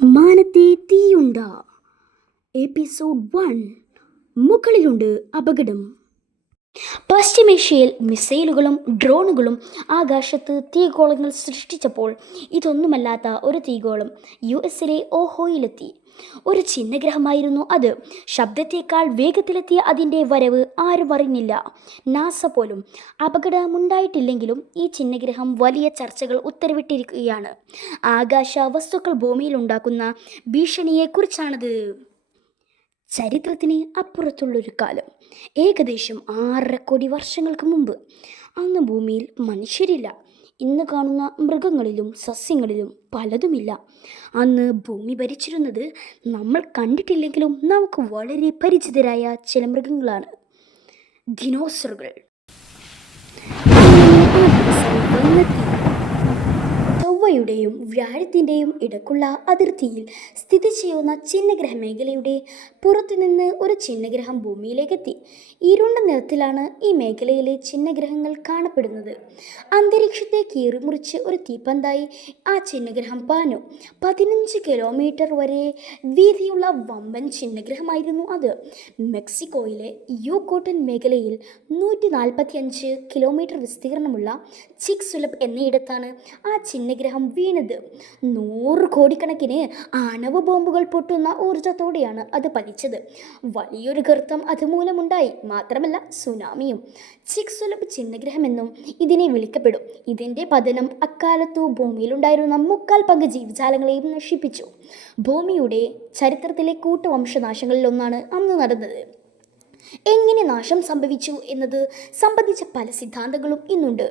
മാനത്തെ തീയുണ്ട എപ്പിസോഡ് 1. മുകളിലുണ്ട് അപകടം. പശ്ചിമേഷ്യയിൽ മിസൈലുകളും ഡ്രോണുകളും ആകാശത്ത് തീഗോളങ്ങൾ സൃഷ്ടിച്ചപ്പോൾ ഇതൊന്നുമല്ലാത്ത ഒരു തീഗോളം US-ലെ ഓഹോയിലെത്തി. ഒരു ചിഹ്നഗ്രഹമായിരുന്നു അത്. ശബ്ദത്തേക്കാൾ വേഗത്തിലെത്തിയ അതിൻ്റെ വരവ് ആരും അറിഞ്ഞില്ല, നാസ പോലും. അപകടമുണ്ടായിട്ടില്ലെങ്കിലും ഈ ചിഹ്നഗ്രഹം വലിയ ചർച്ചകൾ ഉത്തരവിട്ടിരിക്കുകയാണ്. ആകാശ വസ്തുക്കൾ ഭൂമിയിലുണ്ടാക്കുന്ന ഭീഷണിയെക്കുറിച്ചാണത്. ചരിത്രത്തിന് അപ്പുറത്തുള്ളൊരു കാലം, ഏകദേശം 6.5 കോടി വർഷങ്ങൾക്ക് മുമ്പ്. അന്ന് ഭൂമിയിൽ മനുഷ്യരില്ല. ഇന്ന് കാണുന്ന മൃഗങ്ങളിലും സസ്യങ്ങളിലും പലതുമില്ല. അന്ന് ഭൂമി ഭരിച്ചിരുന്നത് നമ്മൾ കണ്ടിട്ടില്ലെങ്കിലും നമുക്ക് വളരെ പരിചിതരായ ചില മൃഗങ്ങളാണ്, ദിനോസറുകൾ. ചൊവ്വയുടെയും വ്യാഴത്തിൻ്റെയും ഇടക്കുള്ള അതിർത്തിയിൽ സ്ഥിതി ചെയ്യുന്ന ചിഹ്നഗ്രഹ മേഖലയുടെ പുറത്തുനിന്ന് ഒരു ചിഹ്നഗ്രഹം ഭൂമിയിലേക്കെത്തി. ഇരുണ്ട നിറത്തിലാണ് ഈ മേഖലയിലെ ചിഹ്നഗ്രഹങ്ങൾ കാണപ്പെടുന്നത്. അന്തരീക്ഷത്തെ കീറിമുറിച്ച് ഒരു തീപ്പന്തായി ആ ചിഹ്നഗ്രഹം പാഞ്ഞു. 15 കിലോമീറ്റർ വരെ വീതിയുള്ള വമ്പൻ ചിഹ്നഗ്രഹമായിരുന്നു അത്. മെക്സിക്കോയിലെ യുകാട്ടൻ മേഖലയിൽ 145 കിലോമീറ്റർ വിസ്തീർണമുള്ള ചിക്സുലപ് എന്നയിടത്താണ് ആ ചിഹ്നഗ്രഹം വീണത്. 100 കോടിക്കണക്കിന് ആണവ ബോംബുകൾ പൊട്ടുന്ന ഊർജത്തോടെയാണ് അത് പതിച്ചത്. വലിയൊരു ഗർത്തം അതുമൂലമുണ്ടായി. മാത്രമല്ല സുനാമിയും. ചിക്സുലപ് ചിഹ്നഗ്രഹമെന്നും ഇതിനെ വിളിക്കപ്പെടും. ഇതിൻ്റെ പതനം അക്കാലത്തു ഭൂമിയിലുണ്ടായിരുന്ന 3/4 പങ്ക് ജീവജാലങ്ങളെയും നശിപ്പിച്ചു. ഭൂമിയുടെ ചരിത്രത്തിലെ കൂട്ടവംശനാശങ്ങളിലൊന്നാണ് അന്ന് നടന്നത്. എങ്ങനെ നാശം സംഭവിച്ചു എന്നത് സംബന്ധിച്ച പല സിദ്ധാന്തങ്ങളും ഇന്നുണ്ട്.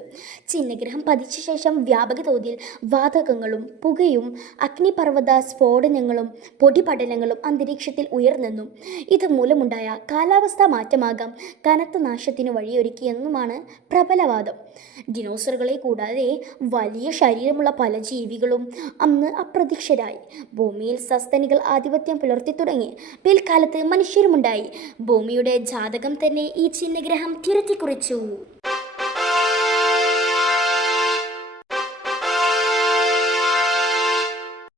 ചിഹ്നഗ്രഹം പതിച്ച ശേഷം വ്യാപക തോതിൽ വാതകങ്ങളും പുകയും അഗ്നിപർവ്വത സ്ഫോടനങ്ങളും പൊടിപടലങ്ങളും അന്തരീക്ഷത്തിൽ ഉയർന്നെന്നും ഇത് മൂലമുണ്ടായ കാലാവസ്ഥാ മാറ്റമാകാം കനത്ത നാശത്തിനു വഴിയൊരുക്കിയെന്നുമാണ് പ്രബലവാദം. ദിനോസറുകളെ കൂടാതെ വലിയ ശരീരമുള്ള പല ജീവികളും അന്ന് അപ്രത്യക്ഷരായി. ഭൂമിയിൽ സസ്തനികൾ ആധിപത്യം പുലർത്തി തുടങ്ങി. പിൽക്കാലത്ത് മനുഷ്യരുമുണ്ടായി. ഭൂമിയുടെ ജാതകം തന്നെ ഈ ചിഹ്നഗ്രഹം തിരുത്തിക്കുറിച്ചു.